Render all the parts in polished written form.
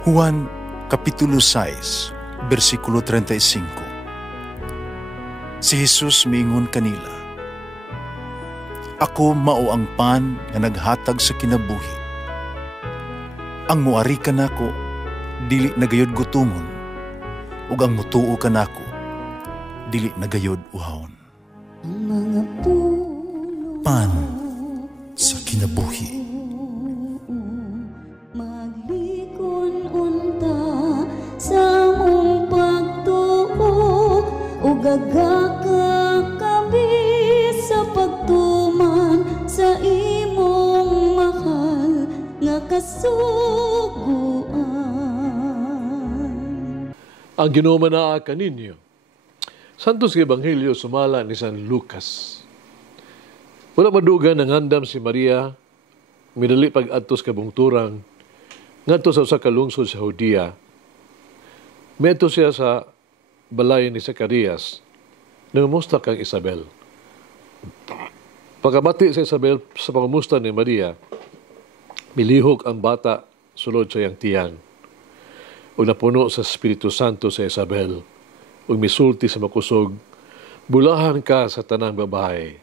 Juan Kapitulo 6, versikulo 35. Si Jesus miingon kanila, "Ako mao ang pan nga naghatag sa kinabuhi. Ang muari kanako dili nagayod gutomon, ug ang mutuo kanako dili nagayod uhawon." Pan sa kinabuhi. Gagakakabi sa pagtuman sa imong mahal nga kasuguan. Ang Ginoo manaa kaninyo. Santos nga Ebanghelyo sumala ni San Lucas. Wala madugan ang handam si Maria, midali pag-adtos kabungturang, ngadto sa usa ka lungsod sa Judea. Meto siya sa balay ni Zacarias, nangumusta kang Isabel. Pagkabati sa Isabel sa pangumusta ni Maria, milihok ang bata sulod sa iyang tiyan. Ug napuno sa Espiritu Santo sa Isabel, ug misulti sa makusog, "Bulahan ka sa tanang babae.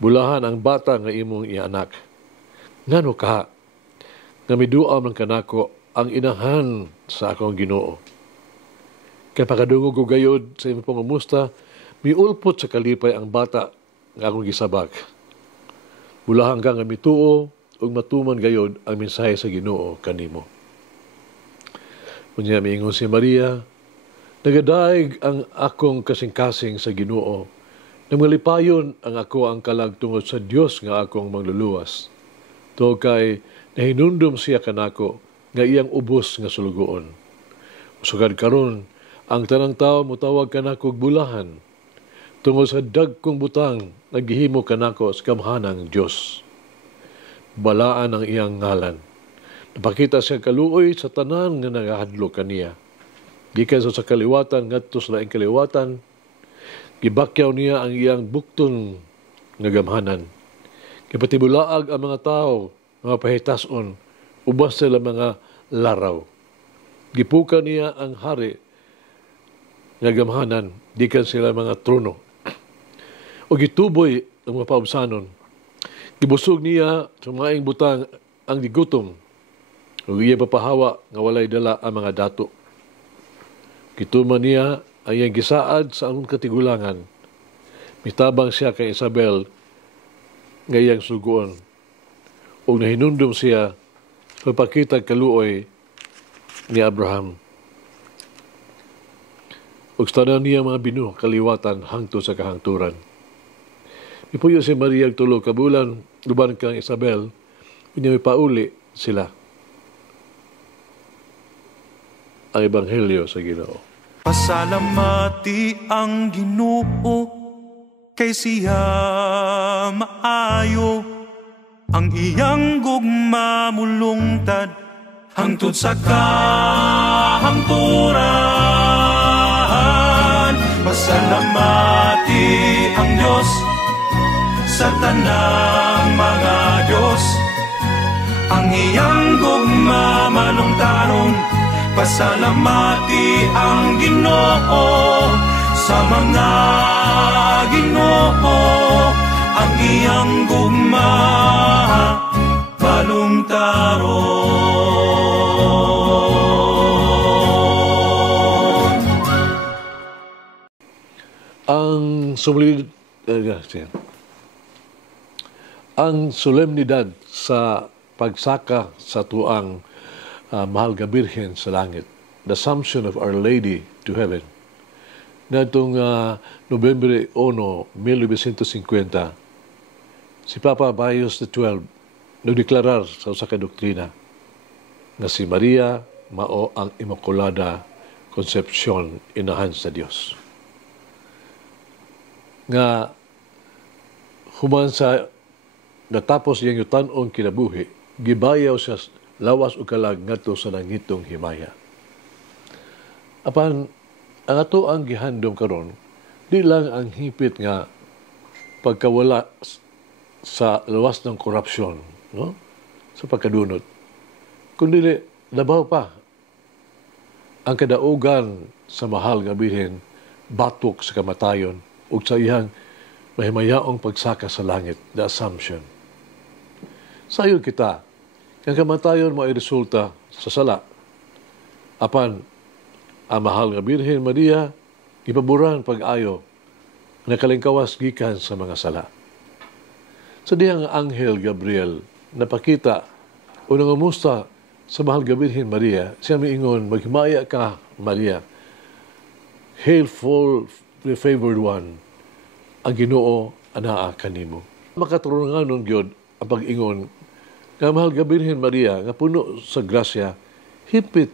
Bulahan ang bata nga imong ianak. Ngano ka? Nga miduam ng kanako ang inahan sa akong Ginoo." Kaya pakadungog ko gayod sa imong pangumusta, miulpot sa kalipay ang bata nga akong gisabak. Bulahan ka nga mituo ug matuman gayod ang mensahe sa Ginoo kanimo. Unya miingon si Maria, "Nagadaig ang akong kasing-kasing sa Ginoo. Namalipayon ang ako ang kalag tungod sa Dios nga akong mangluluwas. To kay nahinundom siya kanako nga iyang ubos nga sulugoon. Usugad karon ang tanang tao mutawag kanako bulahan, tungod sa dagkong butang naghihimo kanako sa kamhanang Dios. Balaan ang iyang ngalan. Napakita siya kaluoy sa tanan nga nagahadlok kaniya. Gikan sa kaliwatan ngadto sa laing kaliwatan, gibakyaw niya ang iyang bukton nga gamhanan. Gipatibulaag ang mga tao, mga pahitason, ubas sila mga laraw. Gipuka niya ang hari nga gamhanan, dikan sila mga trono. O gituboy ang mga paubsanon. Gibusog niya sa maing butang ang digutom. O iya papahawa nga walay dala ang mga dato. Gituman niya ang iyang gisaad sa among katigulangan. Mitabang siya kay Isabel nga iyang suguon. O nahinundom siya sa pagpakitag kaluoy ni Abraham. Ug tanan niya mga binuh kaliwatan hangtod sa kahangturan. Mipuyo si Maria tulo ka bulan, luban kang Isabel, unya pauli sila. Ang Ebanghelyo sa Ginoo. Pasalamati ang Ginoo, kay siya maayo, ang iyang gugma mulungtad, hangtod sa kahangturan. Pasalamati ang Diyos sa tanang mga Diyos, ang iyang gugma malungtaron. Pasalamati ang Ginoo sa mga Ginoo, ang iyang gugma malungtaron. Ang solemnidad sa pagsaka sa tuang mahal nga Birhen sa langit, the Assumption of Our Lady to Heaven. Natong Nobyembre 1, 1950, si Papa Pius XII nagdeklarar sa usa ka doktrina nga si Maria mao ang Immaculada Concepcion, inahan sa Dios. Nga human sa natapos iyang yutan-ong kinabuhi, gibayaw siya lawas o kalag ngadto sa nangitong himaya. Apan ang ato ang gihandom karon, di lang ang hipit nga pagkawala sa lawas ng korupsyon, no? Sa pagkadunot. Kundi labaw pa ang kadaugan sa mahal nga birhen batok sa kamatayon ug sa iyang mahimayaong pagsaka sa langit, the Assumption. Sayon kita, ang kamatayon mo ay resulta sa sala. Apan, ang mahal nga Birhen Maria, ipaburan pag-ayo, nakalingkawas gikan sa mga sala. Sa diyang Anghel Gabriel, napakita o nangumusta sa mahal nga Birhen Maria, siya miingon, maghimaya ka, Maria. Hail full the favored one, ang Ginoo anaa kanimo. Makaturungan nun gyud ang pag-ingon nga mahal nga Birhen Maria nga puno sa grasya, hipit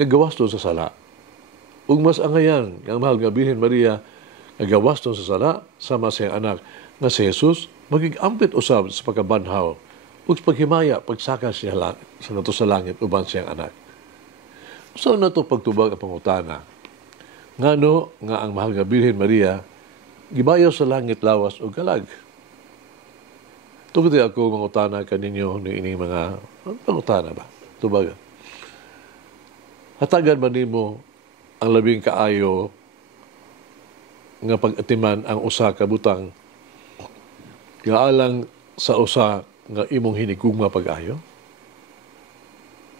nga gawaston sa sala. Ug mas angayan nga mahal nga Birhen Maria nga gawaston sa sala sama sa iyang anak nga si Jesus magigampit usab sa pagkabanhaw ug paghimaya pagsaka siya sa nato sa langit uban siyang anak. So nato pagtubag ang pangutana. Ngano nga ang mahal nga Birhen Maria gibayaw sa langit lawas o kalag. Tugod ako mangutana kaninyo ni ini mga pangutana ba? Tubag. Hatagan ba nimo ang labing kaayo nga pag-atiman ang usa ka butang nga alang sa usa nga imong hinigugma pag-ayo?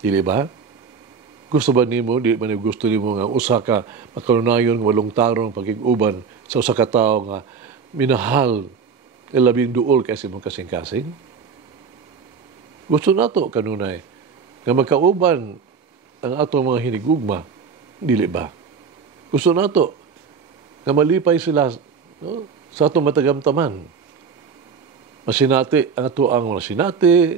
Dili ba? Gusto ba nimo, di ba gusto nimo nga usa ka makanunayon walong tarong pagig-uban sa usa ka tawo nga minahal nga labing duol kaysa imong kasing-kasing? Gusto nato kanunay nga magkauban ang atong mga hinigugma, dili ba? Gusto nato nga malipay sila sa atong matagamtaman. Masinati ang ato ang masinati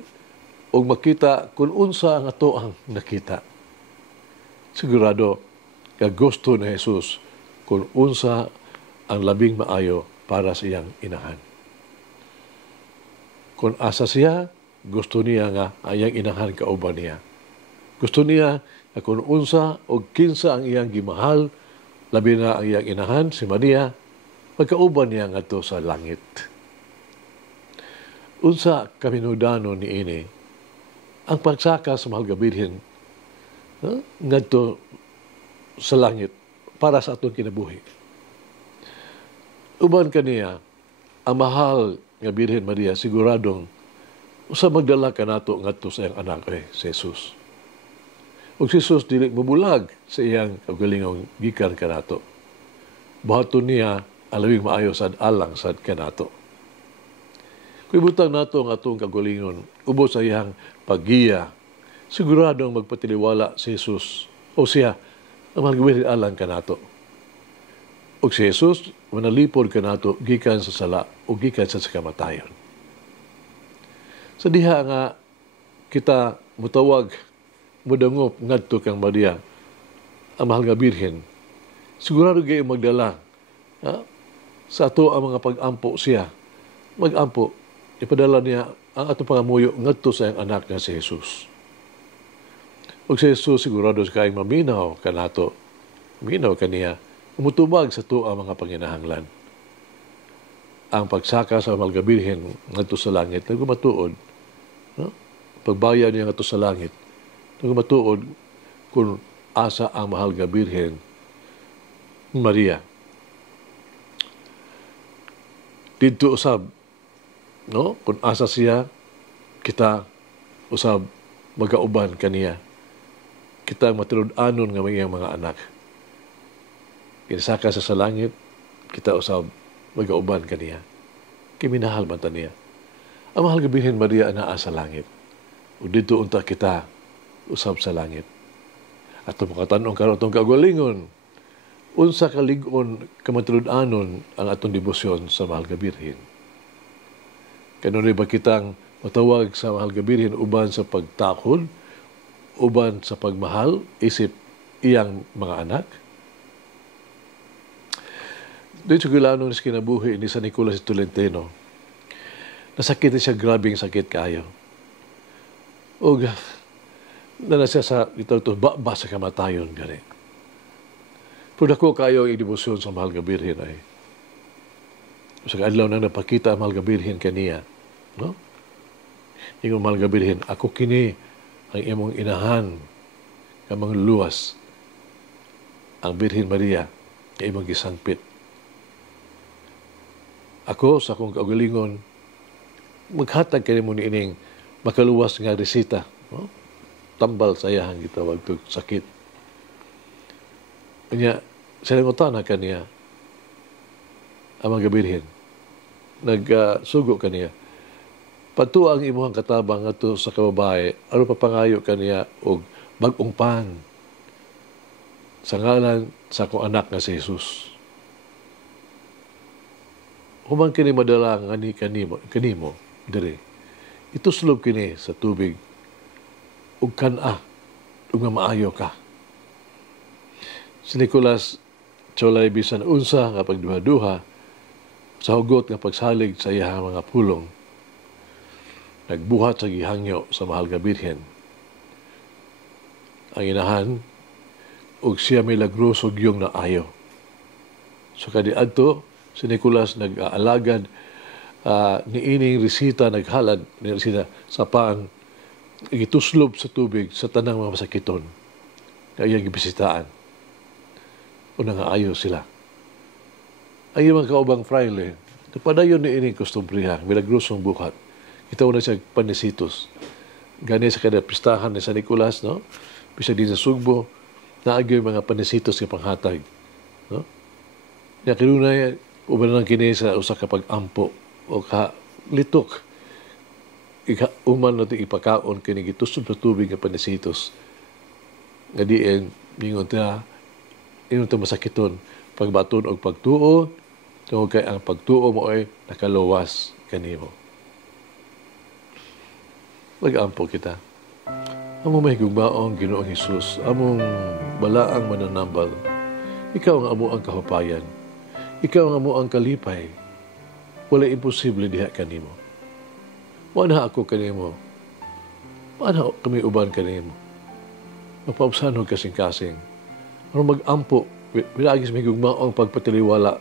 o makita kung unsa ang ato ang nakita. Sigurado, gusto ni Jesus kung unsa ang labing maayo para sa iyang inahan. Kung asa siya, gusto niya nga ayang inahan kauban niya. Gusto niya na kung unsa o kinsa ang iyang gimahal, labi na ang iyang inahan, si Maria, magkauban niya nga to sa langit. Unsa kaminudano ni ini, ang pagsaka sa mahal nga Birhen, ngadto sa langit para sa atong kinabuhi. Uban kaniya, ang mahal nga Birhen Maria siguradong usa magdala kanato ngadto sa iyang anak si Jesus. Ug si Jesus dili mubulag sa iyang kaugalingong gikan kanato. Buhaton niya ang labing maayo sad alang sad kanato. Kung ibutang nato ang atong kaugalingon ubos sa iyang paggiya, siguradong magpatiliwala si Jesus o siya ang magawin alang kanato. O si Jesus, manalipod kanato gikan sa sala o gikan sa kamatayon. Sa diha nga kita mutawag, mudangop ngadto kang Maria, ang mahal nga Birhen, sigurado kayo magdala sa ato ang mga pag-ampo siya. Mag-ampo, ipadala niya ang atong pangamuyo ngadto sa iyang anak nga si Jesus. O si Jesus sigurado kayong maminaw kanato, minaw kaniya, umutubag sa to ang mga panginahanglan. Ang pagsaka sa mahal nga Birhen ngadto sa langit, nagumatuod, pagbayad niya ngadto sa langit, nagumatuod kung asa ang mahal nga Birhen Maria. Dito usab, kung asa siya, kita usab magauban kaniya. Kita matilud-anon nga mayang mga anak. Kinsaka sa langit, kita usab magauban kaniya. Kiminahal man ta niya. Ang mahal nga Birhen Maria anaa sa langit. O dito unta kita usab sa langit. At makatanong karon atong kagalingon, unsa kalig-on kamatilud-anon ang atong debosyon sa mahal nga Birhen. Kanunay ba kitang matawag sa mahal nga Birhen uban sa pagtakod, uban sa pagmahal, isip iyang mga anak? Dito gilanon sa kinabuhi ni San Nicolas Tolentino, nasakit siya, grabing sakit kayo. O na siya sa ito ba sa kamatayon gani. Pero ako kayo ang debosyon sa mahal nga Birhen ay. Sa kaadlaw na napakita ang mahal nga Birhen kaniya. No? Yung mahal nga Birhen, ako kini ang imong inahan, kamang luwas. ang Birhen Maria nga imong gisangpit. Ako sa akong kaugalingon maghatag kanimo niining makaluwas nga resita, no? Tambal sa iyahang gitawag tug sakit. Kanya silangutan na kaniya ang mga Birhen. Nagsugo kaniya. Patuo ang imuhang katabang ato sa kababae, ano papangayo kaniya og bag-ong pan sa ngalan sa akong anak nga si Jesus. Human kini madala nga ni kanimo diri. Ituslob kini sa tubig ug kana ug maayo ka. Si Nicolas Cholay bisan unsa nga pagduha-duha sa hugot nga pagsalig sa iyang mga pulong, nagbuhat sa gihangyo sa mahal nga Birhen. Ang inahan ug siya milagroso gyung naayo. So kadiadto si Nicolas nag-aalagad niining resita naghalad ni resita sa paan gituslob sa tubig sa tanang mga masakiton nga iyang gibisitaan. Una nga ayo sila. Ang iyang mga kaubang fraile, napadayon niining kustumbriha, milagrosong buhat. Ito na siya panisitos. Gani sa kada pistahan ni San Nicolas, no? Bisa din sa Sugbo, naagyo yung mga panisitos ng panghatag. No? Kaya kinunay, uban lang kini sa usa ka pag-ampo o litok. Uman natin ipakaon kini gitusob sa tubig ng panisitos. Nga diin, mingon ta, ingon ta masakiton, pagbaton o pagtuo, tungkol kay ang pagtuo mo ay nakaluwas kanimo. Mag-ampo kita. Among mahigugmaong Ginoong Hesus, among balaang mananambal, ikaw ang amo ang kahupayan, ikaw ang amo ang kalipay, wala imposible diha kanimo. Wala ako kanimo, wala kami uban kanimo. Mapaubsanod kasing-kasing, ano mag-ampo, bilagis mahigugmaong pagpatiliwala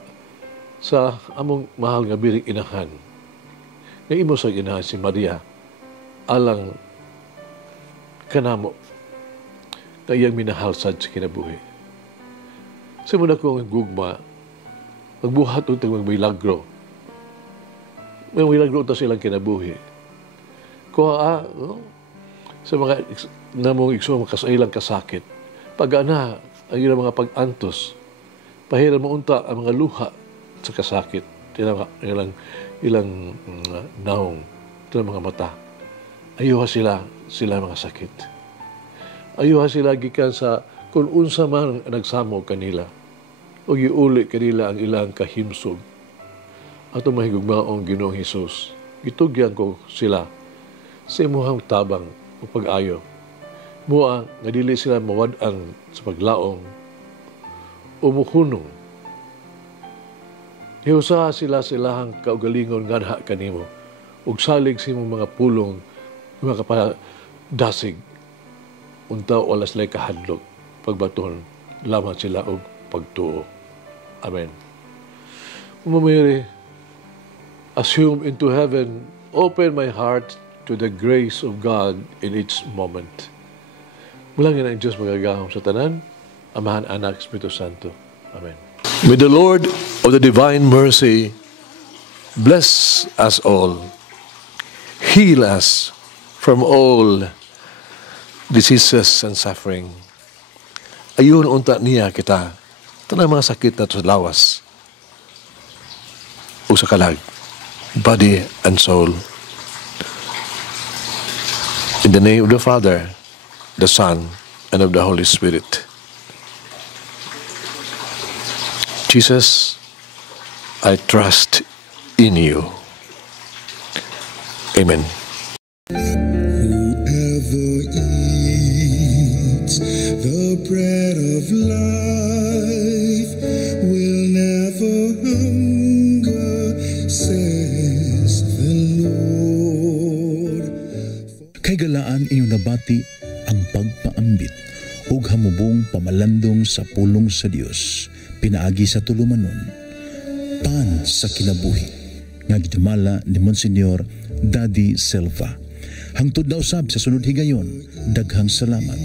sa among mahal nga biring inahan, na imo sa inahan si Maria, alang kanamo na iyang minahalsad sa kinabuhi. Sa muna kong gugma, magbuhat untang magmilagro. May milagro ta silang kinabuhi. Kuha, no? Sa mga namong igsoong kasailang kasakit, pag-ana ang ilang mga pag-antos, pahiran mo unta ang mga luha sa kasakit, ilang naong, ilang mga mata. Ayuha sila mga sakit. Ayuha sila gikan sa kung unsa man nagsamo kanila o giuli kanila ang ilang kahimsog. Ato mahigugmaong Ginoong Hesus, gitugyan ko sila sa imuhang tabang o pag-ayo. Mua nga dili sila mawad-an sa paglaong o muhunong. Hiusaha sila silahang kaugalingon ngadha kanimo ug salig sa imong mga pulong mga kapadasig, unta wala sila'y kahadlok, pagbaton, lamang sila og pagtuo. Amen. Umamiri, assume into heaven, open my heart to the grace of God in each moment. Mulangin ang Diyos magagahom sa tanan, Amahan, Anak, Espiritu Santo. Amen. May the Lord of the divine mercy bless us all, heal us from all diseases and suffering. Ayun unta niya kita, tanang mga sakit na sa lawas o sa kalag, body and soul. In the name of the Father, the Son, and of the Holy Spirit. Jesus, I trust in you. Amen. Bread of life will never hunger, says the Lord. Kay galaan inyong nabati ang pagpaambit ug hamubong pamalandong sa pulong sa Dios, pinaagi sa tulumanon, pan sa kinabuhi, nga gidumala ni Monsignor Daddy Silva. Hangtod na usab sa sunod higayon, daghang salamat.